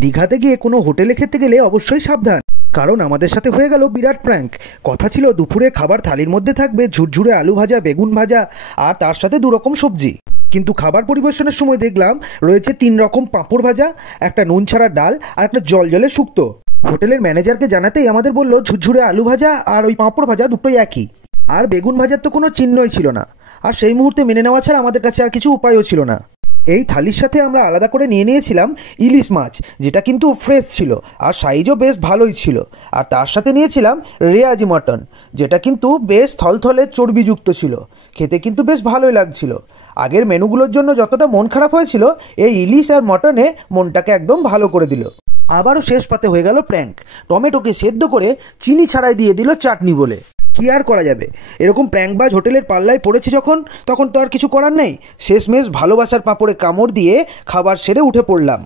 দীঘাতে গিয়ে কোনো হোটেলে খেতে গেলে অবশ্যই সাবধান, কারণ আমাদের সাথে হয়ে গেল বিরাট প্র্যাঙ্ক। কথা ছিল দুপুরে খাবার থালির মধ্যে থাকবে ঝুরঝুরে আলু ভাজা, বেগুন ভাজা আর তার সাথে 2 রকম সবজি, কিন্তু খাবার পরিবেশনের সময় দেখলাম রয়েছে 3 রকম পাঁপড় ভাজা, একটা নুন ছাড়া ডাল আর একটা জল শুক্তো। হোটেলের ম্যানেজারকে জানাতেই আমাদের বলল ঝুরঝুরে আলু ভাজা আর ওই পাঁপড় ভাজা দুটোই একই, আর বেগুন ভাজার তো কোনো চিহ্নই ছিল না। আর সেই মুহূর্তে মেনে নেওয়া ছাড়া আমাদের কাছে আর কিছু উপায়ও ছিল না। এই থালির সাথে আমরা আলাদা করে নিয়েছিলাম ইলিশ মাছ, যেটা কিন্তু ফ্রেশ ছিল আর সাইজও বেশ ভালোই ছিল। আর তার সাথে নিয়েছিলাম রেয়াজি মটন, যেটা কিন্তু বেশ থলথলে চর্বিযুক্ত ছিল, খেতে কিন্তু বেশ ভালোই লাগছিল। আগের মেনুগুলোর জন্য যতটা মন খারাপ হয়েছিল, এই ইলিশ আর মটনে মনটাকে একদম ভালো করে দিল। আবারও শেষ পাতে হয়ে গেল প্র্যাঙ্ক। টমেটোকে সেদ্ধ করে চিনি ছাড়াই দিয়ে দিল চাটনি বলে। কী আর করা যাবে, এরকম প্র্যাঙ্কবাজ হোটেলের পাল্লায় পড়েছে তখন তো আর কিছু করার নেই। শেষমেশ ভালোবাসার পাঁপড়ে কামড় দিয়ে খাবার সেরে উঠে পড়লাম।